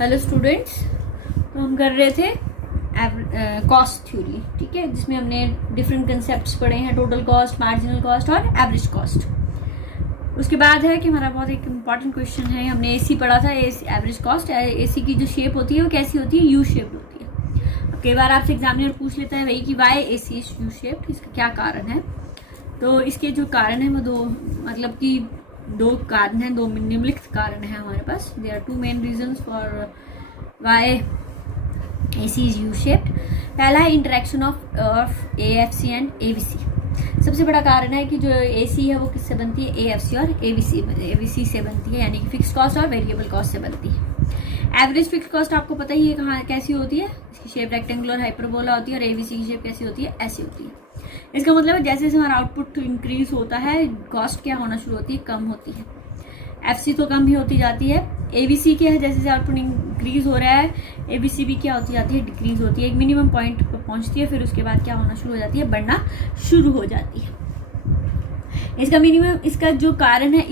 Hello students, तो हम कर रहे थे कॉस्ट थ्योरी, ठीक है, जिसमें हमने डिफरेंट कंसेप्ट्स पढ़े हैं, टोटल कॉस्ट, मार्जिनल कॉस्ट और एवरेज कॉस्ट। उसके बाद है कि हमारा बहुत एक इम्पॉर्टेंट क्वेश्चन है, हमने एसी पढ़ा था, एवरेज कॉस्ट। एसी की जो शेप होती है वो कैसी होती है? यू शेप्ड होती है। कई बार आपसे एग्जामिनर पूछ लेता है भाई कि why AC is U shaped, इसका क्या कारण है। तो इसके जो कारण है वो दो कारण हैं, दो निम्नलिखित कारण है हमारे पास। There are two main reasons for why AC is U shaped. पहला है interaction of AFC and AVC. सबसे बड़ा कारण है कि जो एसी है वो किससे बनती है? एएफसी और एवीसी से बनती है, यानी कि फिक्स कॉस्ट और वेरिएबल कॉस्ट से बनती है। एवरेज फिक्स कॉस्ट आपको पता ही है कहाँ कैसी होती है, इसकी शेप रेक्टेंगुलर हाइपरबोला होती है, और एवीसी की शेप कैसी होती है? ऐसी होती है। इसका मतलब है जैसे जैसे हमारा आउटपुट इंक्रीज होता है, कॉस्ट क्या होना शुरू होती है? कम होती है। एफसी तो कम ही होती जाती है। एवीसी क्या है? जैसे जैसे आउटपुट इंक्रीज हो रहा है, एवीसी भी क्या होती जाती है? डिक्रीज होती है। एक मिनिमम पॉइंट पर पहुंचती है, फिर उसके बाद क्या होना शुरू हो जाती है? बढ़ना शुरू हो जाती है। इसका जो कारण है,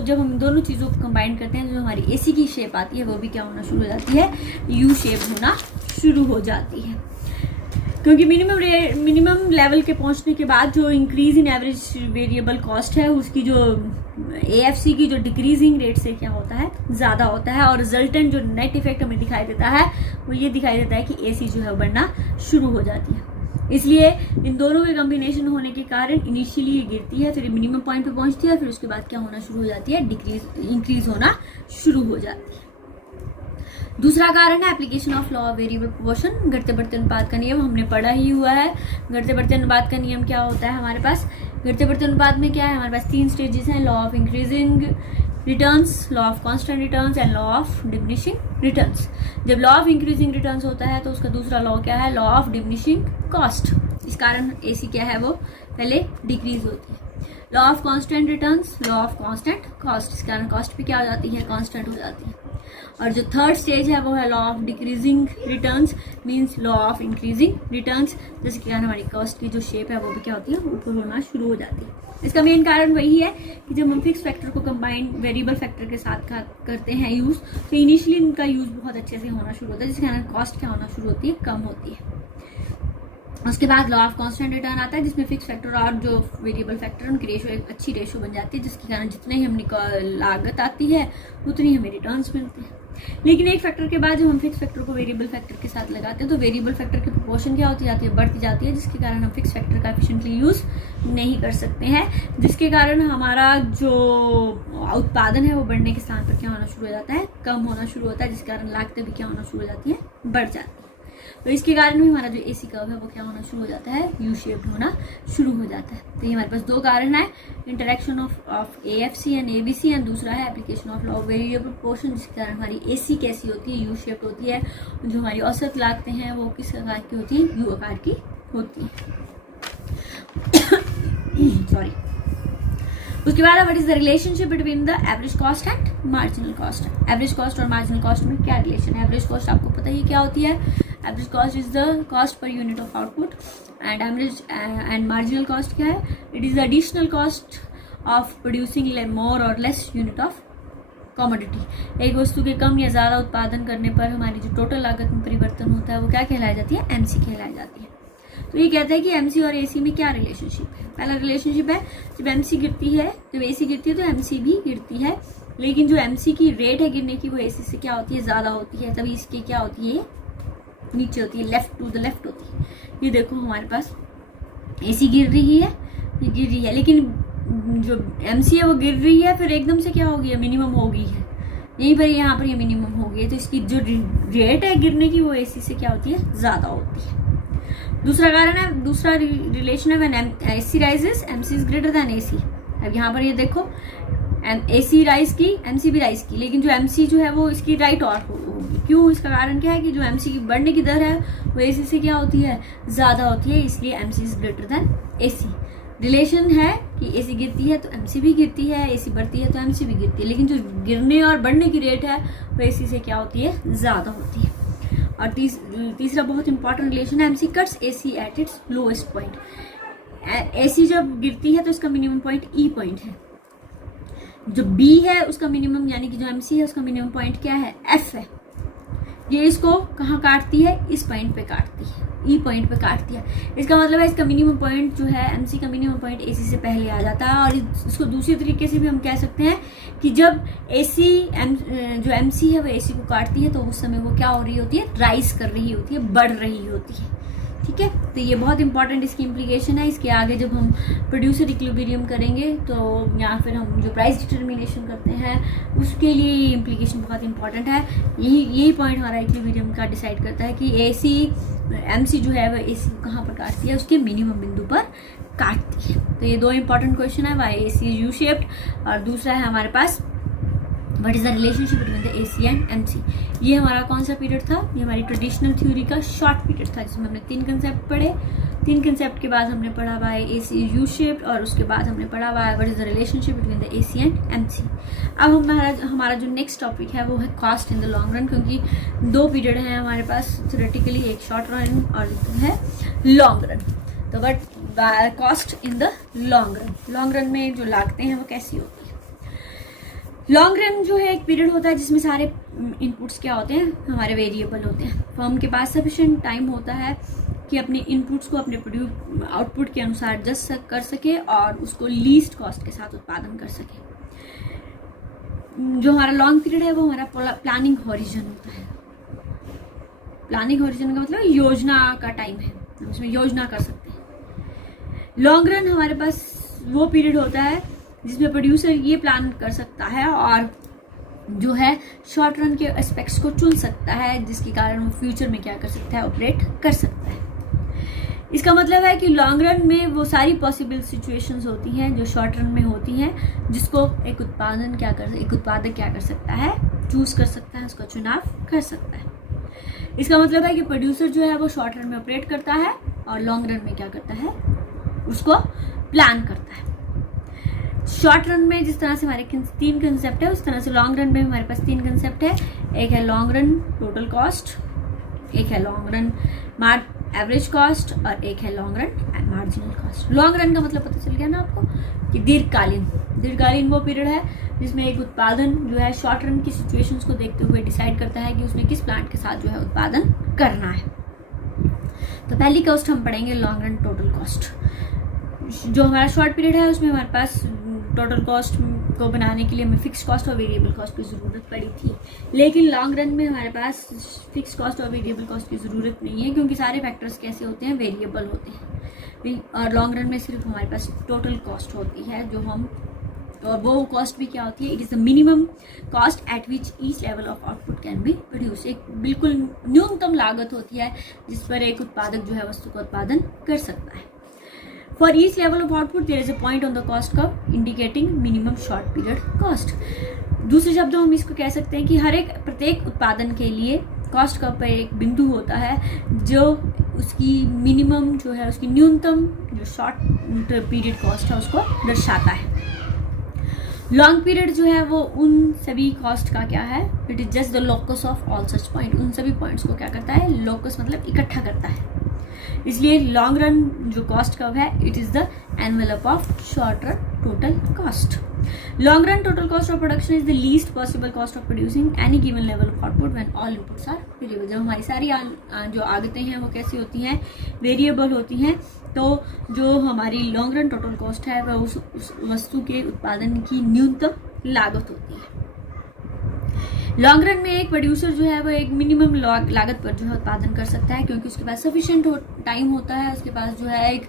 जब हम दोनों चीजों को कंबाइन करते हैं, जो हमारी एसी की शेप आती है वो भी क्या होना शुरू हो जाती है? यू शेप होना शुरू हो जाती है। क्योंकि मिनिमम लेवल के पहुंचने के बाद जो increase in average variable cost है, उसकी जो एएफसी की जो डिक्रीजिंग रेट से क्या होता है? ज्यादा होता है। और रिजल्टेंट जो नेट इफेक्ट हमें दिखाई देता है वो ये दिखाई देता है कि एसी जो है बढ़ना शुरू हो जाती है। इसलिए इन दोनों के कॉम्बिनेशन होने के कारण इनिशियली ये गिरती है, फिर मिनिमम पॉइंट पे पहुंचती है, फिर उसके बाद क्या होना शुरू हो जाती है? इंक्रीज होना शुरू हो जाती है। दूसरा कारण है application of law of variable proportion, घटते बढ़ते अनुपात का नियम। हमने पढ़ा ही हुआ है। घटते बढ़ते अनुपात का नियम क्या होता है हमारे पास? घटते बढ़ते अनुपात में क्या है हमारे पास? 3 स्टेजेस हैं, law of increasing returns, law of constant returns and law of diminishing returns. जब लॉ ऑफ इंक्रीजिंग रिटर्न्स होता है तो उसका दूसरा लॉ क्या है? Law of diminishing cost. इस कारण एसी क्या है वो पहले डिक्रीज होती है। Law of constant returns, law of constant cost. इस कारण कॉस्ट भी क्या हो जाती है? कांस्टेंट हो जाती है। और जो थर्ड स्टेज है वो है law of decreasing returns, means law of increasing returns, जिसके कारण हमारी कॉस्ट की जो शेप है वो भी क्या होती है? ऊपर होना शुरू हो जाती है। इसका मेन कारण वही है कि जब हम फिक्स फैक्टर को कंबाइन वेरिएबल फैक्टर के साथ करते हैं यूज, तो इनिशियली इनका यूज बहुत अच्छे से होना शुरू होता है, जिसके कारण कॉस्ट क्या होना शुरू होती है? कम होती है। उसके बाद लॉ ऑफ कांस्टेंट रिटर्न आता है, जिसमें फिक्स फैक्टर और जो वेरिएबल फैक्टर उनकी रेशो एक अच्छी रेशो बन जाती है, जिसके कारण जितने ही हमने लागत आती है उतनी हमें रिटर्न्स मिलते हैं। लेकिन एक फैक्टर के बाद जब हम फिक्स फैक्टर को वेरिएबल फैक्टर के साथ लगाते हैं तो वेरिएबल फैक्टर की प्रोपोर्शन क्या होती जाती है? बढ़ती जाती है, जिसके कारण हम फिक्स फैक्टर का एफिशिएंटली यूज नहीं कर सकते हैं, जिसके कारण हमारा जो उत्पादन है वो बढ़ने के स्थान पर क्या होना शुरू हो जाता है? कम होना शुरू होता है, जिसके कारण लागतें भी क्या होना शुरू हो जाती है? बढ़ जाती है। तो इसके कारण भी हमारा जो एसी कर्व है वो क्या होना शुरू हो जाता है? यू शेप्ड होना शुरू हो जाता है। तो ये हमारे पास दो कारण है, interaction of AFC and ABC, and दूसरा है application of law of variable proportion, जिसके कारण हमारी एसी कैसी होती है? यू शेप्ड होती है। जो हमारी औसत लागतें हैं वो किस आकार की होती है? यू आकार की होती है। सॉरी। उसके बाद what is the relationship between the average cost and marginal cost? Average cost और मार्जिनल कॉस्ट में क्या रिलेशन है? एवरेज कॉस्ट आपको पता ही क्या होती है? Average cost is the cost per unit of output, and marginal cost क्या है? It is the additional cost of producing मोर और लेस यूनिट ऑफ कमोडिटी। एक वस्तु के कम या ज्यादा उत्पादन करने पर हमारी जो टोटल लागत में परिवर्तन होता है वो क्या कहलाई जाती है? एमसी कहलाई जाती है। तो ये कहता है कि एमसी और एसी में क्या रिलेशनशिप है? पहला रिलेशनशिप है, जब एमसी गिरती है, जब एसी गिरती है तो एमसी भी गिरती है, लेकिन जो एमसी की रेट है गिरने की वो एसी से क्या होती है? ज्यादा होती है, तभी इसकी क्या होती है? नीचे होती है, लेफ्ट टू द लेफ्ट होती है। ये देखो हमारे पास एसी गिर रही है, ये गिर रही है, लेकिन जो एमसी है वो गिर रही है, फिर एकदम से क्या हो गई है? मिनिमम हो गई है, यहीं पर यहाँ पर ये मिनिमम हो गई है, तो इसकी जो रेट है गिरने की वो एसी से क्या होती है? ज्यादा होती है। दूसरा कारण है, दूसरा रिलेशन है, when AC rises MC is greater than AC. अब यहाँ पर ये देखो एसी राइज की, एमसी भी राइज की, लेकिन जो एमसी जो है वो इसकी राइट और होगी। क्यों? इसका कारण क्या है कि जो एमसी की बढ़ने की दर है वो एसी से क्या होती है? ज्यादा होती है, इसलिए MC is greater than AC. Relation है कि एसी गिरती है तो एमसी भी गिरती है, एसी बढ़ती है तो एमसी भी गिरती है, लेकिन जो गिरने और बढ़ने की रेट है वो एसी से क्या होती है? ज्यादा होती है। और तीसरा बहुत इंपॉर्टेंट रिलेशन है, MC cuts AC at its lowest point. AC जब गिरती है तो इसका मिनिमम पॉइंट ई पॉइंट है, जो बी है उसका मिनिमम, यानी कि जो एमसी है उसका मिनिमम पॉइंट क्या है? एफ है। ये इसको कहाँ काटती है, इस पॉइंट पे काटती है, ई पॉइंट पे काटती है। इसका मतलब है इसका मिनिमम पॉइंट जो है एमसी का मिनिमम पॉइंट एसी से पहले आ जाता है। और इसको दूसरे तरीके से भी हम कह सकते हैं कि जब एसी जो एमसी है वो एसी को काटती है तो उस समय वो क्या हो रही होती है, राइज कर रही होती है, बढ़ रही होती है। ठीक है, तो ये बहुत इंपॉर्टेंट इसकी इम्प्लीकेशन है। इसके आगे जब हम प्रोड्यूसर इक्विलिब्रियम करेंगे तो या फिर हम जो प्राइस डिटर्मिनेशन करते हैं उसके लिए ये इम्प्लीकेशन बहुत इंपॉर्टेंट है। यही पॉइंट हमारा इक्विलिब्रियम का डिसाइड करता है कि एसी एमसी जो है वह एसी को कहाँ पर काटती है, उसके मिनिमम बिंदु पर काटती है। तो ये दो इंपॉर्टेंट क्वेश्चन है, वाई एसी यू शेप्ड, और दूसरा है हमारे पास what is the relationship between the AC and MC. ये हमारा कौन सा पीरियड था, ये हमारी ट्रेडिशनल थ्योरी का शॉर्ट पीरियड था जिसमें हमने 3 कंसेप्ट पढ़े। 3 कंसेप्ट के बाद हमने पढ़ा हुआ है एसी यू शेप्ड, और उसके बाद हमने पढ़ा हुआ है what is the relationship between the AC and MC. अब हमारा जो नेक्स्ट टॉपिक है वो है cost in the long run, क्योंकि 2 पीरियड हैं हमारे पास थ्योरेटिकली, एक शॉर्ट रन और है लॉन्ग रन। तो but cost in the long run में जो लागतें हैं वो कैसी होती है। लॉन्ग रन जो है एक पीरियड होता है जिसमें सारे इनपुट्स क्या होते हैं, हमारे वेरिएबल होते हैं। फर्म के पास सफिशिएंट टाइम होता है कि अपने इनपुट्स को अपने आउटपुट के अनुसार एडजस्ट कर सके और उसको लीस्ट कॉस्ट के साथ उत्पादन कर सके। जो हमारा लॉन्ग पीरियड है वो हमारा प्लानिंग हॉरिजन होता है। प्लानिंग हॉरिजन का मतलब योजना का टाइम है, हम उसमें योजना कर सकते हैं। लॉन्ग रन हमारे पास वो पीरियड होता है जिसमें प्रोड्यूसर ये प्लान कर सकता है और जो है शॉर्ट रन के एस्पेक्ट्स को चुन सकता है, जिसके कारण वो फ्यूचर में क्या कर सकता है, ऑपरेट कर सकता है। इसका मतलब है कि लॉन्ग रन में वो सारी पॉसिबल सिचुएशंस होती हैं जो शॉर्ट रन में होती हैं, जिसको एक उत्पादक क्या कर सकता है, चूज कर सकता है, उसका चुनाव कर सकता है। इसका मतलब है कि प्रोड्यूसर जो है वो शॉर्ट रन में ऑपरेट करता है और लॉन्ग रन में क्या करता है, उसको प्लान करता है। शॉर्ट रन में जिस तरह से हमारे 3 कंसेप्ट है, उस तरह से लॉन्ग रन में हमारे पास 3 कंसेप्ट है। एक है लॉन्ग रन टोटल कॉस्ट, एक है लॉन्ग रन एवरेज कॉस्ट, और एक है long run marginal cost. Long run का मतलब पता चल गया ना आपको कि दीर्घकालीन वो पीरियड है जिसमें एक उत्पादन जो है शॉर्ट रन की सिचुएशंस को देखते हुए डिसाइड करता है कि उसमें किस प्लांट के साथ जो है उत्पादन करना है। तो पहली कॉस्ट हम पढ़ेंगे लॉन्ग रन टोटल कॉस्ट। जो हमारा शॉर्ट पीरियड है उसमें हमारे पास टोटल कॉस्ट को बनाने के लिए हमें फिक्स कॉस्ट और वेरिएबल कॉस्ट की ज़रूरत पड़ी थी, लेकिन लॉन्ग रन में हमारे पास फिक्स कॉस्ट और वेरिएबल कॉस्ट की ज़रूरत नहीं है, क्योंकि सारे फैक्टर्स कैसे होते हैं, वेरिएबल होते हैं। और लॉन्ग रन में सिर्फ हमारे पास टोटल कॉस्ट होती है जो हम, और वो कॉस्ट भी क्या होती है, it is the minimum cost at which each level of output can be produce. एक बिल्कुल न्यूनतम लागत होती है जिस पर एक उत्पादक जो है वस्तु का उत्पादन कर सकता है। For each level of output, there is a point on the cost curve indicating minimum short period cost. दूसरे शब्दों में हम इसको कह सकते हैं कि प्रत्येक उत्पादन के लिए कॉस्ट कर्व पर एक बिंदु होता है जो उसकी मिनिमम जो है, उसकी न्यूनतम जो शॉर्ट पीरियड कॉस्ट है उसको दर्शाता है। लॉन्ग पीरियड जो है वो उन सभी कॉस्ट का क्या है, it is just the locus of all such point. उन सभी पॉइंट्स को क्या करता है, लोकस मतलब इकट्ठा करता है। इसलिए लॉन्ग रन जो कॉस्ट कर्व है, it is the envelope of short run total cost. Long run total cost of production is the least possible cost of producing any given level of output when all inputs are variable. जब हमारी सारी जो आगतें हैं वो कैसी होती हैं, variable होती हैं, तो जो हमारी लॉन्ग रन टोटल कॉस्ट है वह उस वस्तु के उत्पादन की न्यूनतम लागत होती है। लॉन्ग रन में एक प्रोड्यूसर जो है वो एक मिनिमम लागत पर जो है उत्पादन कर सकता है, क्योंकि उसके पास सफिशिएंट टाइम होता है, उसके पास जो है एक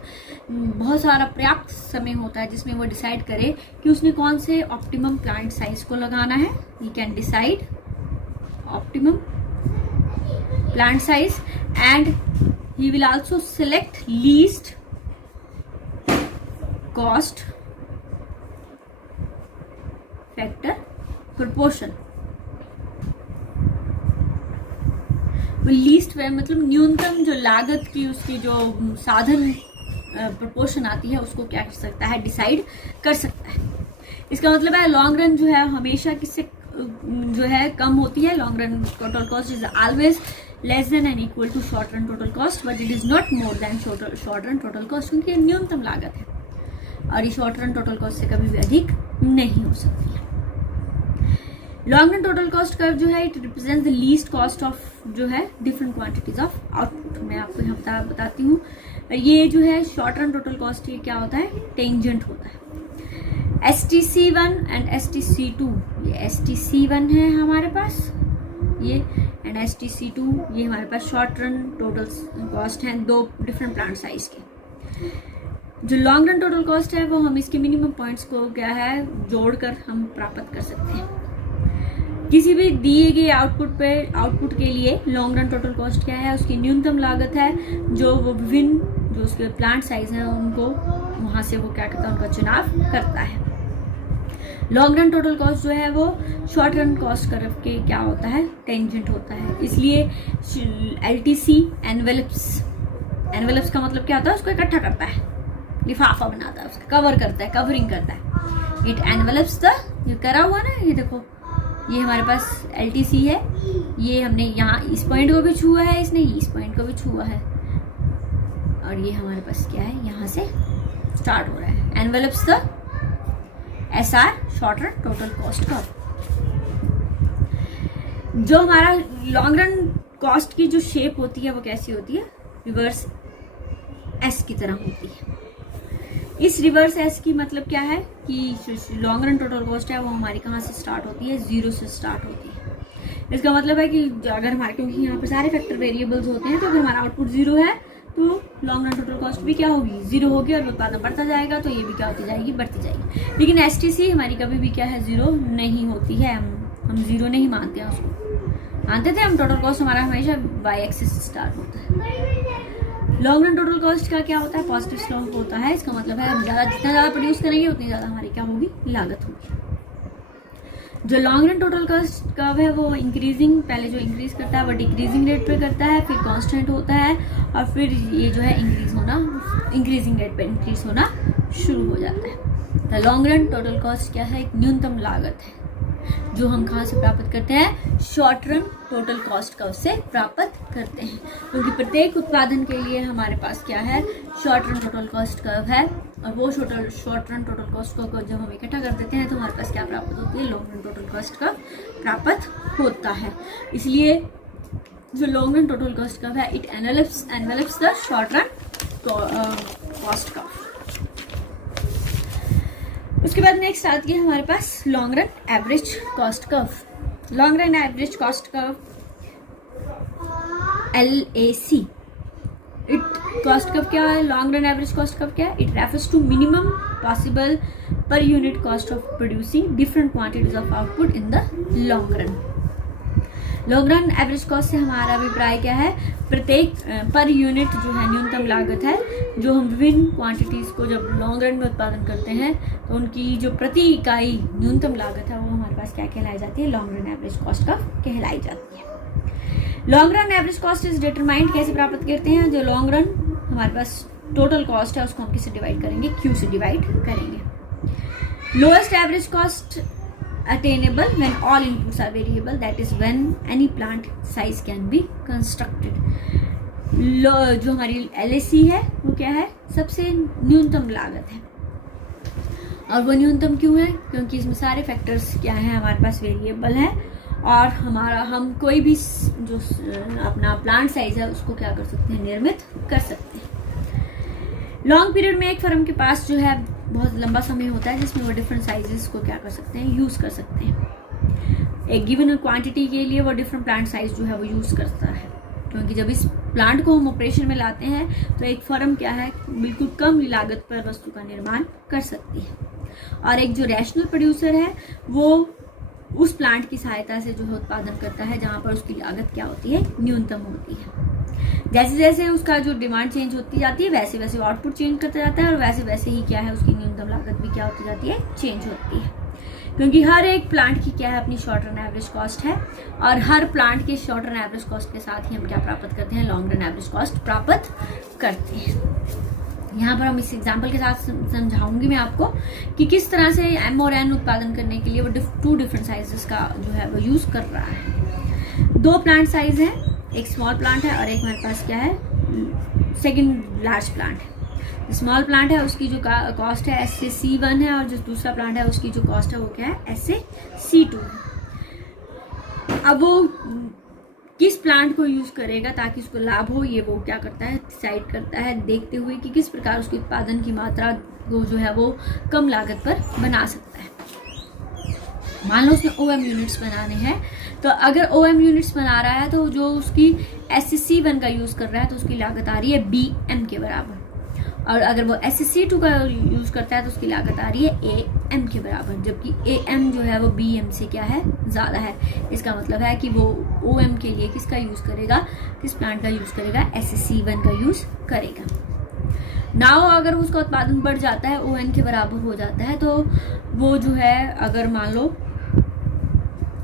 बहुत सारा पर्याप्त समय होता है जिसमें वो डिसाइड करे कि उसने कौन से ऑप्टिमम प्लांट साइज को लगाना है। He can decide optimum plant size and he will also select least cost factor proportion. Least मतलब न्यूनतम जो लागत की उसकी जो साधन प्रोपोर्शन आती है उसको क्या कर सकता है, डिसाइड कर सकता है। इसका मतलब है लॉन्ग रन जो है हमेशा किससे जो है कम होती है। Long run total cost is always less than and equal to short run total cost, but it is not more than short run total cost, क्योंकि न्यूनतम लागत है और ये शॉर्ट रन टोटल कॉस्ट से कभी भी अधिक नहीं हो सकती है। Long run total cost curve जो है it represents the least cost of जो है डिफरेंट क्वांटिटीज ऑफ आउटपुट। मैं आपको यहाँ बताती हूँ। ये जो है शॉर्ट रन टोटल कॉस्ट, ये क्या होता है, टेंजेंट होता है। STC1 एंड STC2, ये STC1 है हमारे पास ये, एंड STC2 ये हमारे पास शॉर्ट रन टोटल कॉस्ट हैं, दो डिफरेंट प्लांट साइज के। जो लॉन्ग रन टोटल कॉस्ट है वो हम इसके मिनिमम पॉइंट्स को क्या है जोड़कर हम प्राप्त कर सकते हैं। किसी भी दिए गए आउटपुट के लिए लॉन्ग रन टोटल कॉस्ट क्या है, उसकी न्यूनतम लागत है जो वो विभिन्न जो उसके प्लांट साइज है उनको वहां से वो क्या करता है, उनका चुनाव करता है। लॉन्ग रन टोटल कॉस्ट जो है वो शॉर्ट रन कॉस्ट कर्व के क्या होता है, टेंजेंट होता है। इसलिए LTC एनवेलप्स का मतलब क्या होता है, उसको इकट्ठा करता है, लिफाफा बनाता है, उसका कवर करता है, कवरिंग करता है। इट एनवेलप्स द, ये करा हुआ ना, ये देखो ये हमारे पास LTC है, ये हमने यहाँ इस पॉइंट को भी छुआ है, इसने इस पॉइंट को भी छुआ है, और ये हमारे पास क्या है, यहाँ से स्टार्ट हो रहा है। Envelopes the SR short run total cost curve. जो हमारा लॉन्ग रन कॉस्ट की जो शेप होती है वो कैसी होती है, रिवर्स S की तरह होती है। इस रिवर्स S की मतलब क्या है कि लॉन्ग रन टोटल कॉस्ट है वो हमारी कहाँ से स्टार्ट होती है, 0 से स्टार्ट होती है। इसका मतलब है कि अगर हमारे, क्योंकि यहाँ पे सारे फैक्टर वेरिएबल्स होते हैं, तो अगर हमारा आउटपुट 0 है तो लॉन्ग रन टोटल कॉस्ट भी क्या होगी, 0 होगी, और उत्पादन बढ़ता जाएगा तो ये भी क्या होती जाएगी, बढ़ती जाएगी। लेकिन STC हमारी कभी भी क्या है, 0 नहीं होती है। हम 0 नहीं मानते हैं उसको, मानते थे हम टोटल कॉस्ट हमारा हमेशा y एक्सिस से स्टार्ट होता है। लॉन्ग रन टोटल कॉस्ट का क्या होता है, पॉजिटिव स्लोप होता है। इसका मतलब है हम जितना ज़्यादा प्रोड्यूस करेंगे उतनी ज़्यादा हमारी क्या होगी, लागत होगी। जो long run total cost curve है वो इंक्रीजिंग, पहले जो इंक्रीज करता है वो डिक्रीजिंग रेट पे करता है, फिर कांस्टेंट होता है, और फिर ये जो है इंक्रीजिंग रेट पे इंक्रीज होना शुरू हो जाता है। तो लॉन्ग रन टोटल कॉस्ट क्या है, एक न्यूनतम लागत है जो हम कहाँ से प्राप्त करते हैं, short run total cost curve से प्राप्त करते हैं। क्योंकि प्रत्येक उत्पादन के लिए हमारे पास क्या है, short run total cost curve है, और वो short run total cost curve जब हम इकट्ठा कर देते हैं तो हमारे पास क्या प्राप्त होती है, long run total cost curve प्राप्त होता है। इसलिए जो long run total cost curve है it envelops the short run cost curve. उसके बाद नेक्स्ट आती है हमारे पास long run average cost curve. Long run average cost curve LAC, it cost curve क्या है, long run average cost curve क्या है, it refers to minimum possible per unit cost of producing different quantities of output in the long run. Long run average cost से हमारा अभिप्राय क्या है, प्रत्येक पर यूनिट जो है न्यूनतम लागत है, जो हम विभिन्न क्वांटिटीज़ को जब लॉन्ग रन में उत्पादन करते हैं तो उनकी जो प्रति इकाई न्यूनतम लागत है वो हमारे पास क्या कहलाई जाती है, लॉन्ग रन एवरेज कॉस्ट का कहलाई जाती है। Long run average cost is determined, कैसे प्राप्त करते हैं, जो लॉन्ग रन हमारे पास टोटल कॉस्ट है उसको हम किससे डिवाइड करेंगे, Q से डिवाइड करेंगे। Lowest average cost attainable when all inputs are variable, that is when any plant size can be constructed। जो हमारी LAC है वो क्या है, सबसे न्यूनतम लागत है, और वो न्यूनतम क्यों है, क्योंकि इसमें सारे फैक्टर्स क्या है हमारे पास वेरिएबल है, और हम कोई भी जो अपना प्लांट साइज है उसको क्या कर सकते हैं, निर्मित कर सकते हैं। लॉन्ग पीरियड में एक फर्म के पास जो है बहुत लंबा समय होता है जिसमें वो डिफरेंट साइजेस को क्या कर सकते हैं, यूज़ कर सकते हैं। एक गिवन क्वांटिटी के लिए वो डिफरेंट प्लांट साइज जो है वो यूज़ करता है, क्योंकि जब इस प्लांट को हम ऑपरेशन में लाते हैं तो एक फर्म क्या है, बिल्कुल कम लागत पर वस्तु का निर्माण कर सकती है, और एक जो रैशनल प्रोड्यूसर है वो उस प्लांट की सहायता से जो है उत्पादन करता है जहाँ पर उसकी लागत क्या होती है, न्यूनतम होती है। जैसे जैसे उसका जो डिमांड चेंज होती जाती है वैसे वैसे आउटपुट चेंज करता जाता है, और वैसे वैसे ही क्या है उसकी न्यूनतम लागत भी क्या होती जाती है, चेंज होती है। क्योंकि हर एक प्लांट की क्या है अपनी शॉर्ट रन एवरेज कॉस्ट है, और हर प्लांट के शॉर्ट रन एवरेज कॉस्ट के साथ ही हम क्या प्राप्त करते हैं, लॉन्ग रन एवरेज कॉस्ट प्राप्त करते हैं। यहाँ पर हम इस एग्जाम्पल के साथ समझाऊंगी मैं आपको कि किस तरह से M और N उत्पादन करने के लिए वो 2 डिफरेंट साइजेस का जो है वो यूज कर रहा है। 2 प्लांट साइज है, एक स्मॉल प्लांट है और एक हमारे पास क्या है, सेकंड लार्ज प्लांट है। स्मॉल प्लांट है उसकी जो कॉस्ट है SC1 है, और जो दूसरा प्लांट है उसकी जो कॉस्ट है वो क्या है, SC2 है। अब वो किस प्लांट को यूज करेगा ताकि उसको लाभ हो, ये वो क्या करता है डिसाइड करता है, देखते हुए कि किस प्रकार उसके उत्पादन की मात्रा को जो है वो कम लागत पर बना सकता है। मान लो उसने OM यूनिट्स बनाने हैं, तो अगर OM यूनिट्स बना रहा है तो जो उसकी SSC1 का यूज कर रहा है तो उसकी लागत आ रही है BM के बराबर, और अगर वो SSC2 का यूज करता है तो उसकी लागत आ रही है AM के बराबर, जबकि AM जो है वो BM से क्या है ज़्यादा है। इसका मतलब है कि वो OM के लिए किसका यूज़ करेगा, किस प्लांट का यूज़ करेगा, SSC1 का यूज़ करेगा। नाउ अगर उसका उत्पादन बढ़ जाता है, ON के बराबर हो जाता है, तो वो जो है अगर मान लो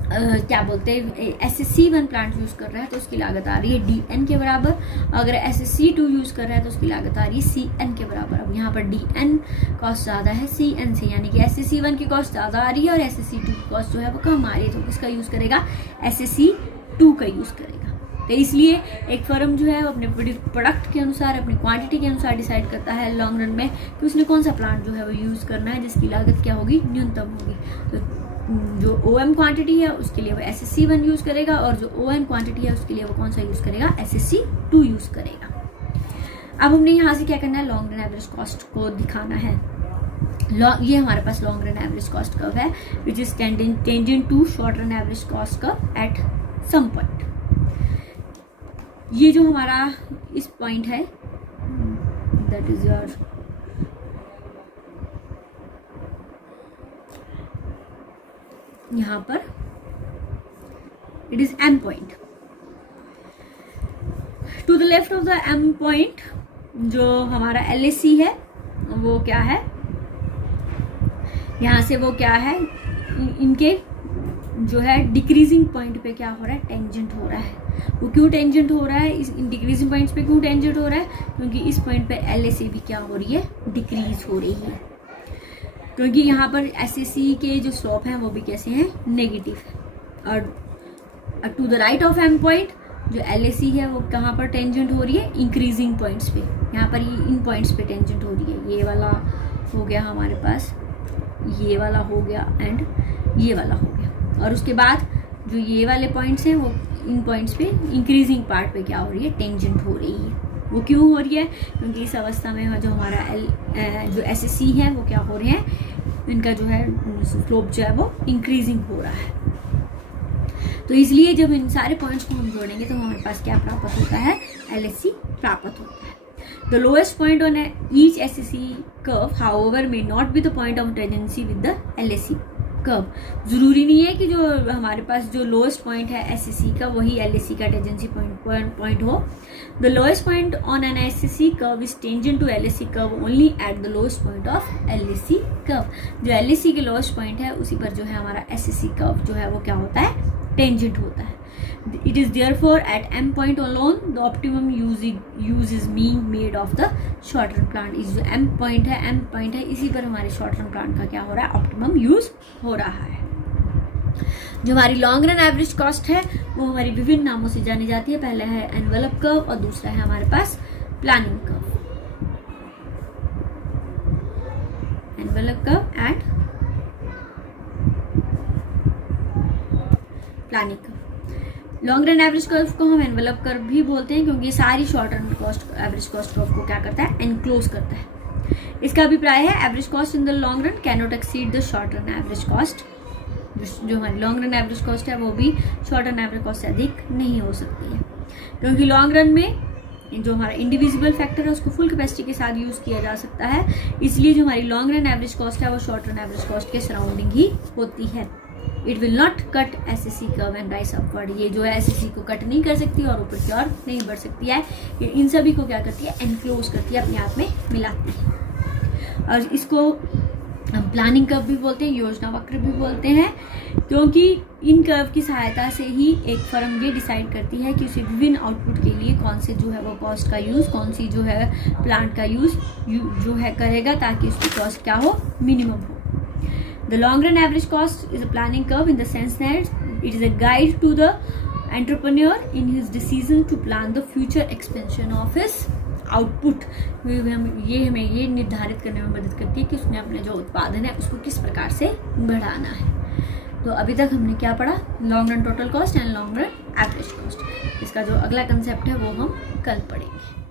क्या बोलते हैं SSC1 प्लांट यूज़ कर रहा है तो उसकी लागत आ रही है DN के बराबर, अगर SSC2 यूज़ कर रहा है तो उसकी लागत आ रही है CN के बराबर। अब यहाँ पर DN कॉस्ट ज़्यादा है CN से, यानी कि SSC1 की कॉस्ट ज़्यादा आ रही है और SSC2 की कॉस्ट जो है वो कम आ रही है, तो किसका यूज़ करेगा, SSC2 का यूज़ करेगा। तो इसलिए एक फर्म जो है वो अपने प्रोडक्ट के अनुसार, अपनी क्वांटिटी के अनुसार डिसाइड करता है लॉन्ग रन में कि उसने कौन सा प्लांट जो है वो यूज़ करना है जिसकी लागत क्या होगी, न्यूनतम होगी। तो जो OM क्वांटिटी है उसके लिए वो SSC1 यूज़ करेगा, और जो ON क्वांटिटी है उसके लिए वो कौन सा यूज़ करेगा, SSC2 यूज़ करेगा। अब हमने यहाँ से क्या करना है, लॉन्ग रन एवरेज कॉस्ट को दिखाना है। ये हमारे पास long run average cost curve है which is tangent to short run average cost curve at some point. ये जो हमारा इस पॉइंट है दैट इज योर यहाँ पर it is M point. To the left of the M point जो हमारा LAC है वो क्या है, यहाँ से वो क्या है, इनके जो है डिक्रीजिंग पॉइंट पे क्या हो रहा है, टेंजेंट हो रहा है। वो क्यों टेंजेंट हो रहा है, इस डिक्रीजिंग पॉइंट्स पे क्यों टेंजेंट हो रहा है, क्योंकि इस पॉइंट पे LAC भी क्या हो रही है, डिक्रीज हो रही है, क्योंकि यहाँ पर SSC के जो स्लोप हैं वो भी कैसे हैं, नेगेटिव है। और to the right of M point जो LAC है वो कहाँ पर टेंजेंट हो रही है, इंक्रीजिंग पॉइंट्स पे। यहाँ पर ये इन पॉइंट्स पे टेंजेंट हो रही है, ये वाला हो गया हमारे पास, ये वाला हो गया एंड ये वाला हो गया, और उसके बाद जो ये वाले पॉइंट्स हैं वो इन पॉइंट्स पे इंक्रीजिंग पार्ट पे क्या हो रही है, टेंजेंट हो रही है। वो क्यों हो रही है, क्योंकि इस अवस्था में जो हमारा जो SSC है वो क्या हो रहे हैं, इनका जो है स्लोप जो है वो इंक्रीजिंग हो रहा है। तो इसलिए जब इन सारे पॉइंट्स को हम जोड़ेंगे तो हमारे पास क्या प्राप्त होता है, LAC प्राप्त होता है। The lowest point on each SSC curve, however, may not be the point of tangency with the LAC curve. जरूरी नहीं है कि जो हमारे पास जो लोएस्ट पॉइंट है SSC का वही LAC का टेंजेंसी पॉइंट हो। The lowest point on an SSC curve is tangent to LAC curve only at the lowest point of LAC curve. जो LAC के लोएस्ट पॉइंट है उसी पर जो है हमारा SSC कर्व जो है वो क्या होता है, टेंजेंट होता है। It is therefore at M point alone the optimum use is being made of the short run plant. इस जो M point है इसी पर हमारे short run plant का क्या हो रहा है, ऑप्टिमम यूज हो रहा है। जो हमारी लॉन्ग रन एवरेज कॉस्ट है वो हमारी विभिन्न नामों से जानी जाती है। पहला है एनवेलप कर्व और दूसरा है हमारे पास planning curve. Envelope curve and planning curve. Long run average curve को हम एनवेलप कर्व भी बोलते हैं क्योंकि ये सारी short run cost average cost curve को क्या करता है, एनक्लोज करता है। इसका अभिप्राय है average cost in the long run can not exceed the short run average cost. जो हमारी लॉन्ग रन एवरेज कॉस्ट है वो भी शॉर्ट रन एवरेज कॉस्ट से अधिक नहीं हो सकती है, क्योंकि लॉन्ग रन में जो हमारा इंडिविजुअल फैक्टर है उसको फुल कैपेसिटी के साथ यूज किया जा सकता है। इसलिए जो हमारी लॉन्ग रन एवरेज कॉस्ट है वो शॉर्ट रन एवरेज कॉस्ट के सराउंडिंग ही होती है। It will not cut SSC curve and rise upward. ये जो है SSC को कट नहीं कर सकती और ऊपर की ओर नहीं बढ़ सकती है। इन सभी को क्या करती है, एनक्लोज करती है, अपने आप में मिलाती है। और इसको हम प्लानिंग कर्व भी बोलते हैं, योजना वक्र भी बोलते हैं, क्योंकि इन कर्व की सहायता से ही एक फर्म ये डिसाइड करती है कि उसे विभिन्न आउटपुट के लिए कौन से जो है वो कॉस्ट का यूज़, कौन सी जो है प्लांट का यूज़ जो है करेगा ताकि उसकी कॉस्ट क्या हो, मिनिमम हो। The long run average cost is a planning curve in the sense that it is a guide to the entrepreneur in his decision to plan the future expansion of his output. ये हमें ये निर्धारित करने में मदद करती है कि उसने अपने जो उत्पादन है उसको किस प्रकार से बढ़ाना है। तो अभी तक हमने क्या पढ़ा, long run total cost and long run average cost. इसका जो अगला कंसेप्ट है वो हम कल पढ़ेंगे।